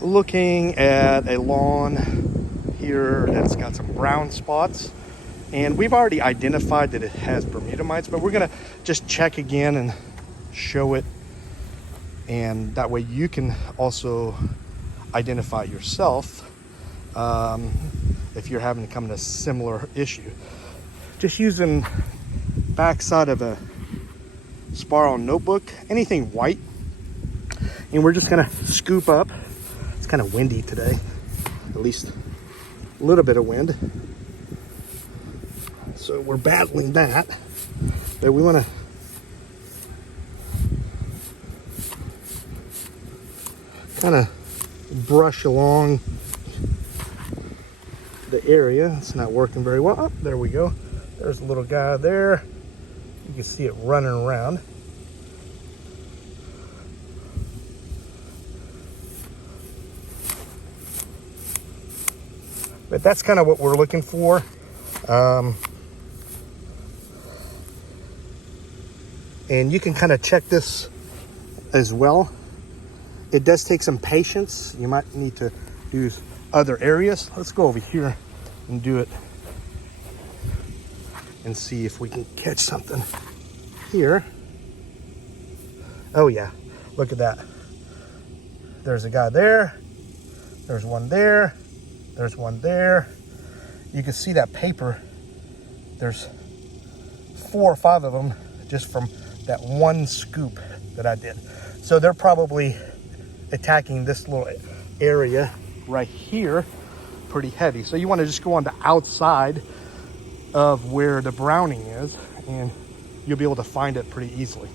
looking at a lawn here that's got some brown spots, and we've already identified that it has Bermuda mites, but we're gonna just check again and show it, and that way you can also identify yourself if you're having to come to a similar issue. Just using backside of a spiral notebook, anything white, and we're just gonna scoop up. It's kind of windy today, at least a little bit of wind, so we're battling that, but we want to kind of brush along the area. It's not working very well. Oh, there we go. There's a little guy there. You can see it running around. But that's kind of what we're looking for. And you can kind of check this as well. It does take some patience. You might need to use other areas. Let's go over here and do it and see if we can catch something here. Oh yeah, look at that. There's a guy there. There's one there. There's one there. You can see that paper. There's 4 or 5 of them just from that one scoop that I did. So they're probably attacking this little area right here pretty heavy. So you want to just go on the outside of where the browning is, and you'll be able to find it pretty easily.